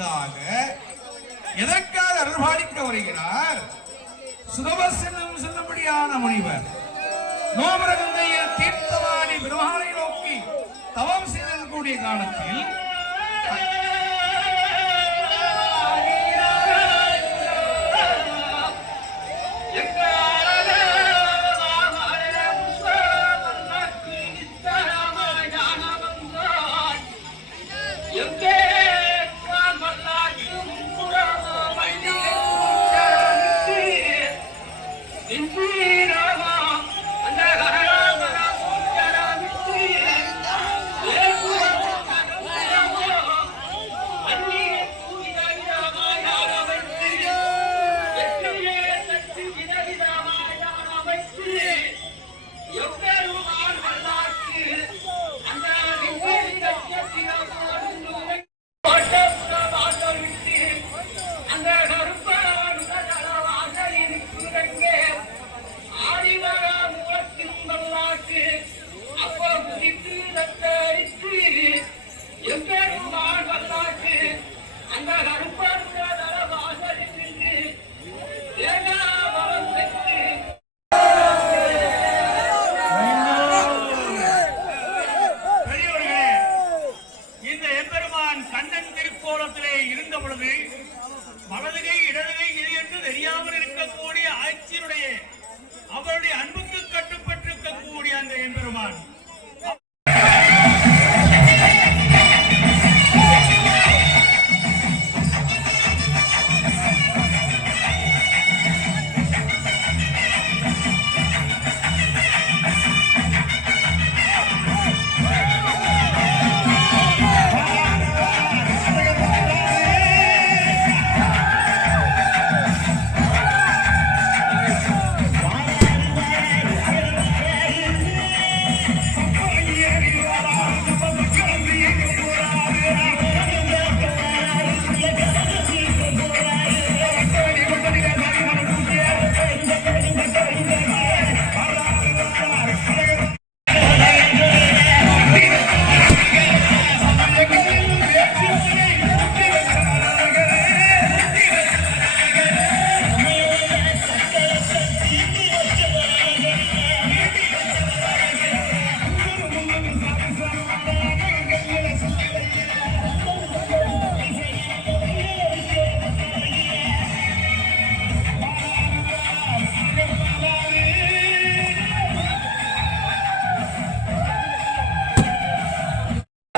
எதற்காக எதற்காக அருள்பாலிக்க வருகிறார்? சுதபசனம் செல்லும்படியான முனிவர். நோபரகந்தைய தீர்த்தவாரி பெருமானை நோக்கி தவம் செய்திருக்கக்கூடிய காலத்தில்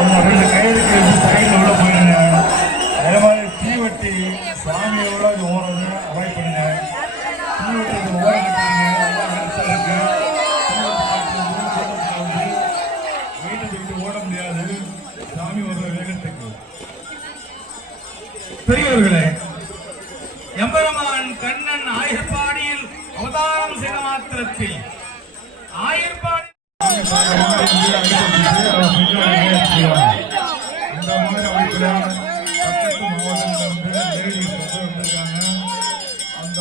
ரெண்டு கையெழுத்து தரையில் உள்ள போயிருந்தாங்க அதே மாதிரி தீவட்டி சாமி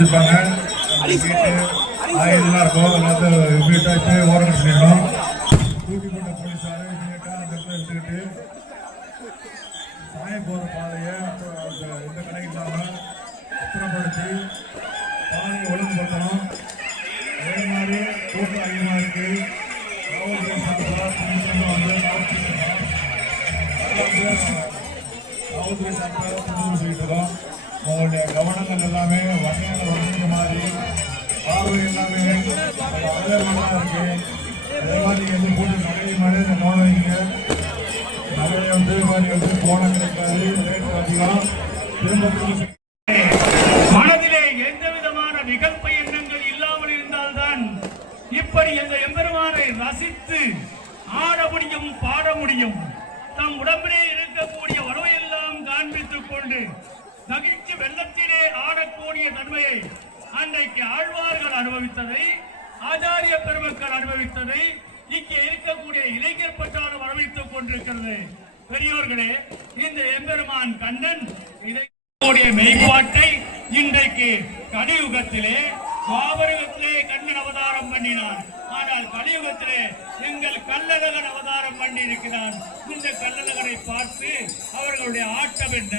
வச்சிருப்பாங்க. அந்த ஆயுதெல்லாம் இருக்கும். எல்லாத்தையும் வீட்டை போய் ஓரம் பண்ணிடணும் தூக்கி போட்ட போலீஸாரு இமீடியட்டா அந்த இடத்துல எடுத்துக்கிட்டு சாய போற பாதையை அப்புறம் அந்த எந்த கடை இல்லாம அப்புறப்படுத்தி பாதையை ஒழுங்குபடுத்தணும். அதே மாதிரி கூட்டம் அதிகமா இருக்கு. காவல்துறை சார்பா வந்து காவல்துறை காவல்துறை சொல்லிட்டு இருக்கோம் உங்களுடைய கவனங்கள் எல்லாமே வகையான வசதி மாதிரி பார்வை எல்லாமே ஆதரவாக இருக்கு அதே மாதிரி எந்த போட்டு நிறைய மாதிரி இந்த கவனம் வைங்க நிறைய வந்து மாதிரி வந்து போன கிடைக்காது ரேட் அதிகம் திரும்ப மனதிலே எந்த விதமான விகல்ப எண்ணங்கள் இல்லாமல் இருந்தால்தான் இப்படி எந்த எம்பெருமானை ரசித்து ஆட முடியும் பாட முடியும். தம் உடம்பிலே இருக்கக்கூடிய உணவையெல்லாம் காண்பித்துக் கொண்டு மகிழ்ச்சி ஆடக்கூடிய தன்மையை அன்றைக்கு ஆழ்வார்கள் அனுபவித்ததை ஆச்சாரிய பெருமக்கள் அனுபவித்ததை இங்கே இருக்கக்கூடிய இளைஞர் பற்றாலும் அனுபவித்துக் கொண்டிருக்கிறது. பெரியோர்களே இந்த எம்பெருமான் கண்ணன் இதை மெய்ப்பாட்டை இன்றைக்கு கலியுகத்திலே துவாபரகத்திலே கண்ணன் அவதாரம் பண்ணினான் ஆனால் கலியுகத்திலே எங்கள் கல்லழகன் அவதாரம் பண்ணி இருக்கிறான் இந்த கல்லழகனை பார்த்து அவர்களுடைய ஆட்டம் என்ன?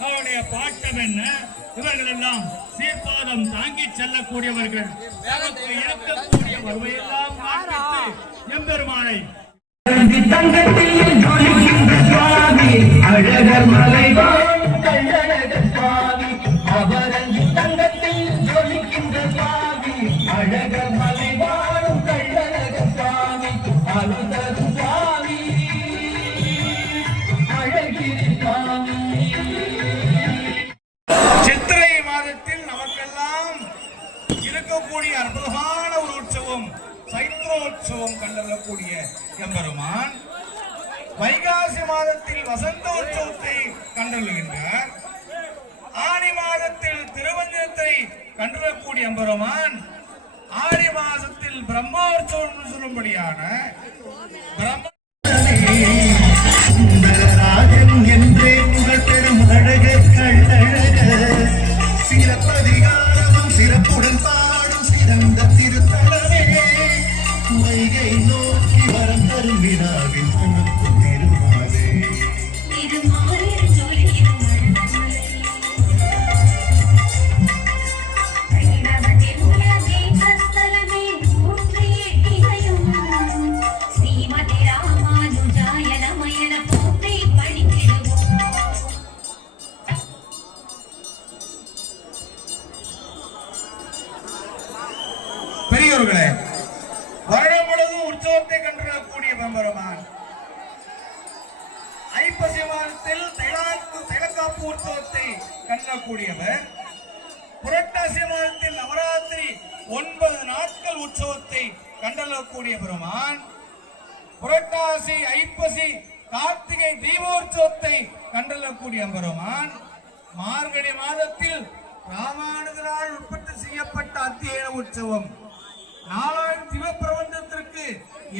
அவருடைய பாட்டம் என்ன? இவர்கள் எல்லாம் சீர்பாதம் தாங்கி செல்லக்கூடியவர்கள். நமக்கு இருக்கக்கூடிய வருவையெல்லாம் எம்பெருமானை தங்கத்தில் அழகர் மலைவா வரக்கூடிய எம்பெருமான் வைகாசி மாதத்தில் வசந்த உற்சவத்தை கண்டறிகின்றார் ஆடி மாதத்தில் திருவஞ்சனத்தை கண்டறக்கூடிய எம்பெருமான் ஆடி மாதத்தில் பிரம்மோற்சவம் சொல்லும்படியான பிரம்ம பெருமான் ஐப்பசி மாதத்தில் தைலக்காப்பு உற்சவத்தை புரட்டாசி மாதத்தில் நவராத்திரி ஒன்பது நாட்கள் உற்சவத்தை கண்டலக்கூடிய பெருமான். புரட்டாசி ஐப்பசி கார்த்திகை தீபோற்சவத்தை கண்டலக்கூடிய பெருமான். மார்கழி மாதத்தில் ராமானுஜரால் உற்பத்தி செய்யப்பட்ட அத்தியன உற்சவம். நாலாயிரம் சிவப்பிரபந்தத்திற்கு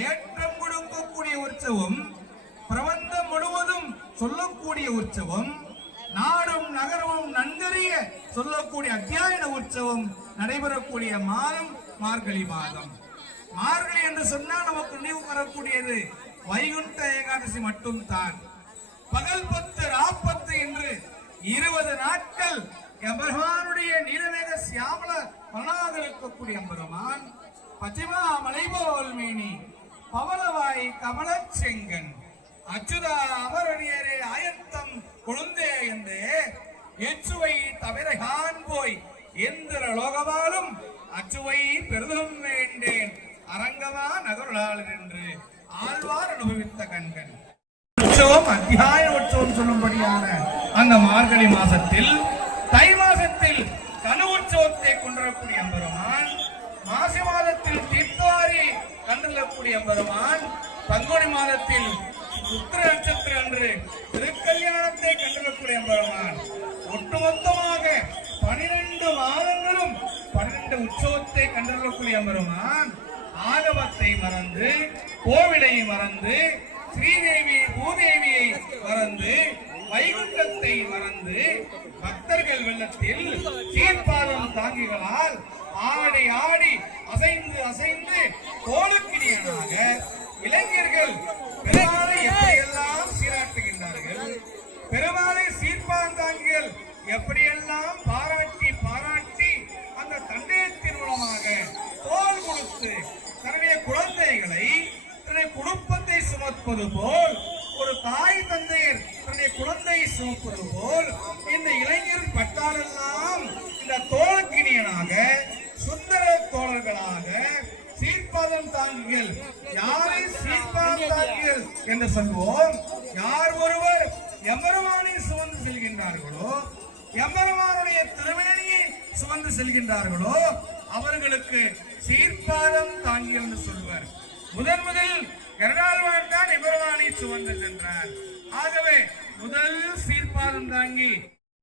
ஏற்றம் கொடுக்கக்கூடிய உற்சவம் பிரபந்தம் முழுவதும் சொல்லக்கூடிய உற்சவம் நாடும் நகரமும் நன்கறிய சொல்லக்கூடிய அத்தியாயன உற்சவம் நடைபெறக்கூடிய மாதம் மார்கழி மாதம். மார்கழி என்று சொன்னால் நமக்கு நினைவு வரக்கூடியது வைகுண்ட ஏகாதசி மட்டும் தான் பகல் பத்து ராப்பத்து என்று இருபது நாட்கள் எம்பெருமானுடைய நீலமேக சியாமல மனாக இருக்கக்கூடிய எம்பெருமான் பச்சிமா மலைபோல் மேனி பவளவாய் கமல செங்கன். அச்சுதா அமரடியரே ஆயத்தம் கொழுந்தே என்று எச்சுவை தவிர போய் எந்திர லோகவாலும் அச்சுவை பெருதும் வேண்டேன். அரங்கமா நகருளாளர் என்று ஆழ்வார் அனுபவித்த கண்கள். உற்சவம் அத்தியாய உற்சவம் சொல்லும்படியான அந்த மார்கழி மாசத்தில் தை மாசத்தில் கனு உற்சவத்தை கொண்டிருக்கக்கூடிய பெருமான் மாசி மாதத்தில் தீர்த்தாரி கண்டுள்ளக்கூடிய பெருமான் பங்குனி மாதத்தில் உத்திர நட்சத்திரம் அன்று திருக்கல்யாணத்தை கண்டுள்ளக்கூடிய பெருமான். ஒட்டுமொத்தமாக பனிரெண்டு மாதங்களும் பன்னிரண்டு உற்சவத்தை கண்டுள்ளக்கூடிய பெருமான். ஆகவத்தை மறந்து கோவிலை மறந்து ஸ்ரீதேவி பூதேவியை மறந்து வைகுண்டத்தை மறந்து பக்தர்கள் வெள்ளத்தில் சீர்பாதம் தாங்கிகளால் ஆடி ஆடி அசைந்து அசைந்து கோலுக்கினியனாக இளைஞர்கள் பெருமாளை எப்படியெல்லாம் சீராட்டுகின்றார்கள் பெருமாளை சீர்பாந்தாங்கிகள் எப்படியெல்லாம் பாராட்டி பாராட்டி அந்த தண்டயத்தின் மூலமாக தோல் கொடுத்து தன்னுடைய குழந்தைகளை தன்னுடைய குடும்பத்தை சுமப்பது போல் ஒரு தாய் தந்தையர் தன்னுடைய குழந்தையை சுமப்பது போல் இந்த இளைஞர் பட்டாரெல்லாம் இந்த தோழக்கினியனாக சுந்தர தோழர்களாக சீர்பாதம் தாங்குகள். யாரை சீர்பாதம் தாங்குகள் என்று சொல்வோம்? யார் ஒருவர் எமருமானை சுமந்து செல்கின்றார்களோ எம்பெருமானுடைய திருமேனியை சுமந்து செல்கின்றார்களோ அவர்களுக்கு சீர்பாதம் தாங்கிகள் என்று சொல்வர். முதன் முதல் கருடாழ்வான் தான் எம்பெருமானை சுமந்து சென்றார். ஆகவே முதல் சீர்பாதம் தாங்கி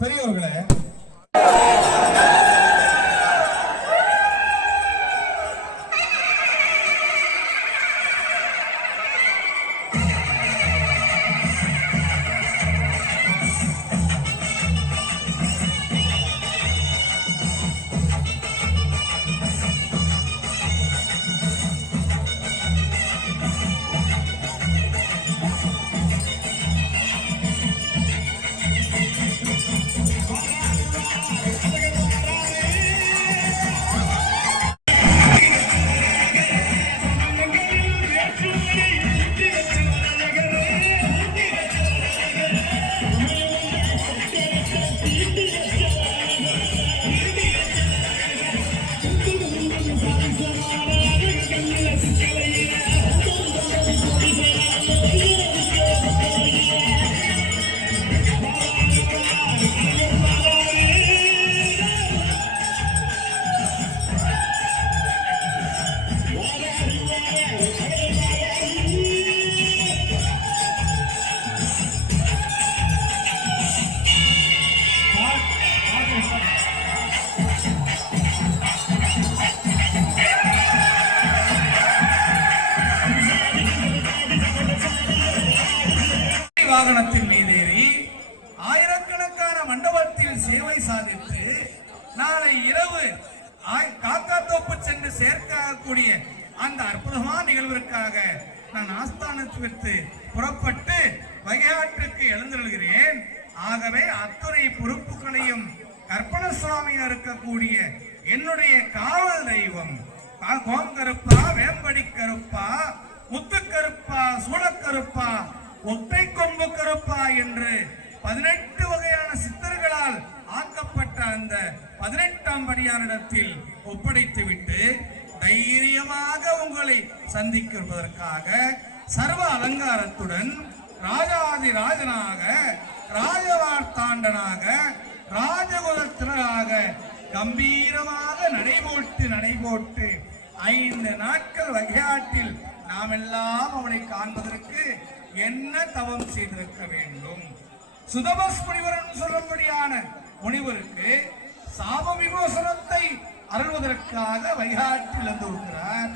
பெரியவர்களே வாகனத்தின் மீதேறி ஆயிரக்கணக்கான மண்டபத்தில் சேவை சாதித்து நாளை இரவு காக்கா காக்காத்தோப்பு சென்று சேர்க்கக்கூடிய அந்த அற்புதமான நிகழ்விற்காக நான் ஆஸ்தானத்திற்கு புறப்பட்டு வகையாற்றுக்கு எழுந்தருகிறேன் ஆகவே அத்துறை பொறுப்புகளையும் கற்பன சுவாமியா இருக்கக்கூடிய என்னுடைய காவல் தெய்வம் கோங்கருப்பா வேம்படி கருப்பா முத்துக்கருப்பா சூளக்கருப்பா ஒற்றை கொம்பு கருப்பா என்று பதினெட்டு வகையான சித்தர்களால் ஆக்கப்பட்ட அந்த பதினெட்டாம் படியானிடத்தில் ஒப்படைத்துவிட்டு தைரியமாக உங்களை சந்திக்கிறதற்காக சர்வ அலங்காரத்துடன் ராஜாதி ராஜனாக ராஜவார்த்தாண்டனாக ராஜகுலத்தினராக கம்பீரமாக நடைபோட்டு நடைபோட்டு ஐந்து நாட்கள் வகையாட்டில் நாம் எல்லாம் அவனை காண்பதற்கு என்ன தவம் செய்திருக்க வேண்டும்? சுதபஸ் முனிவர் சொல்லும்படியான முனிவருக்கு சாப விமோசனத்தை அருள்வதற்காக வைகாட்டில் வந்து இருக்கிறார்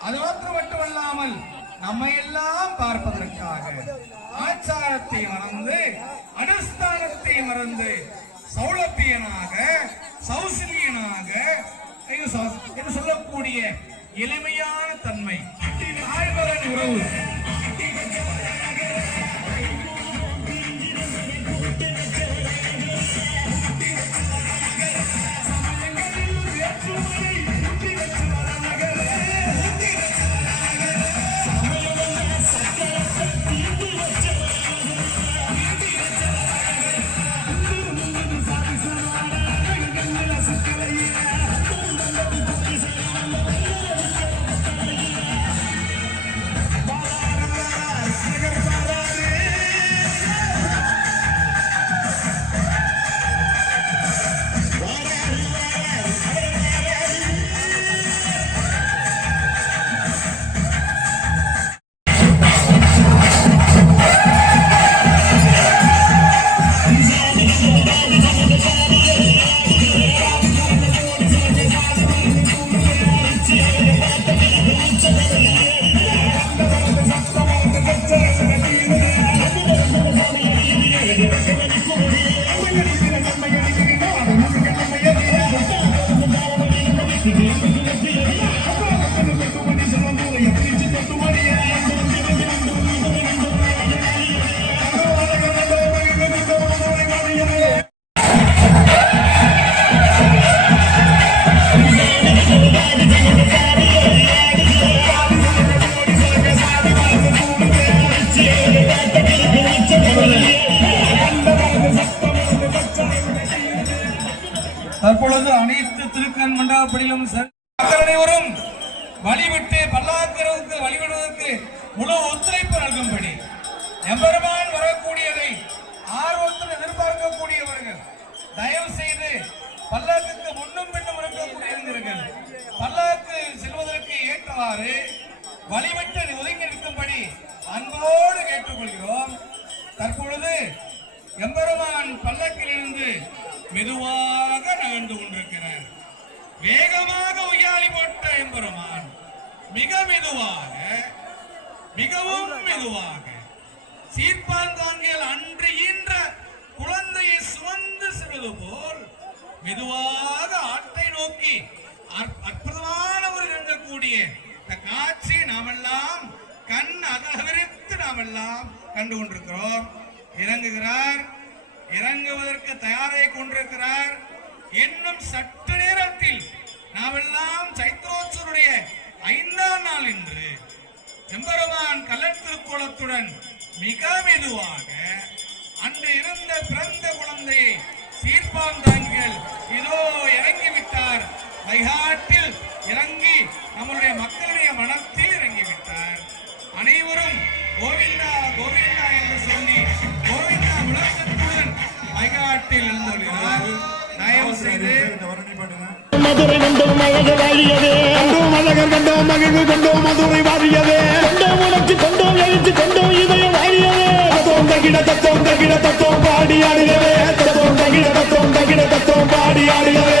அது மாத்திரம் மட்டுமல்லாமல் நம்மை எல்லாம் பார்ப்பதற்காக ஆச்சாரத்தை மறந்து அனுஷ்டானத்தை மறந்து சௌலப்பியனாக சௌசிலியனாக என்று சொல்லக்கூடிய எளிமையான தன்மை. உறவு. உறவு தற்பொழுது அனைத்து திருக்கண் மண்டபப்படியிலும் மக்கள் அனைவரும் வழிவிட்டு பல்லாக்கிறவுக்கு வழிவிடுவதற்கு முழு ஒத்துழைப்பு நல்கும்படி எம்பெருமான் வரக்கூடியதை ஆர்வத்துடன் எதிர்பார்க்கக்கூடியவர்கள் தயவு செய்து பல்லாக்குக்கு முன்னும் பின்னும் இருக்கக்கூடிய பல்லாக்கு செல்வதற்கு ஏற்றவாறு வழிவிட்டு ஒதுங்கி நிற்கும்படி அன்போடு கேட்டுக்கொள்கிறோம். தற்பொழுது எம்பெருமான் பல்லக்கிலிருந்து மெதுவாக நகர்ந்து கொண்டிருக்கிறார். வேகமாக உய்யாலி போட்ட எம்பெருமான் மிக மெதுவாக மிகவும் மெதுவாக சீர்பான் தாங்கியல் அன்று ஈன்ற குழந்தையை சுமந்து செல்வது போல் மெதுவாக ஆட்டை நோக்கி அற்- அற்புதமான ஒரு இருக்கக்கூடிய இந்த காட்சி நாமெல்லாம் கண் அகவிரித்து நாமெல்லாம் கண்டு கொண்டிருக்கிறோம். இறங்குகிறார். இறங்குவதற்கு தயாரை கொண்டிருக்கிறார். இன்னும் சற்று நேரத்தில் நாமெல்லாம் சைத்ரோச்சருடைய ஐந்தாம் நாள் என்று எம்பெருமான் கலர் திருக்கோலத்துடன் மிக மெதுவாக அன்று இருந்த பிறந்த குழந்தையை சீர்பாந்தாங்கிகள் இதோ இறங்கிவிட்டார். வைகாட்டில் இறங்கி நம்மளுடைய மக்களுடைய மனத்தில் இறங்கிவிட்டார். அனைவரும் கோவிந்தா கோவிந்தா என்று சொல்லி கோவிந்தா விளக்கத்துடன் வைகாட்டில் எழுந்துள்ளார் தயவு செய்து மதுரை கண்டோம் அழகு வாழியதே கண்டோம் அழகர் கண்டோம் மகிழ்வு கண்டோம் மதுரை வாழியதே கண்டோம் உணர்ச்சி கண்டோம் எழுச்சி கண்டோம் இதயம் வாழியதே தத்தோம் தகிட தத்தோம் தகிட தத்தோம் பாடி ஆடுகவே தத்தோம் தகிட தத்தோம் தகிட தத்தோம் பாடி ஆடுகவே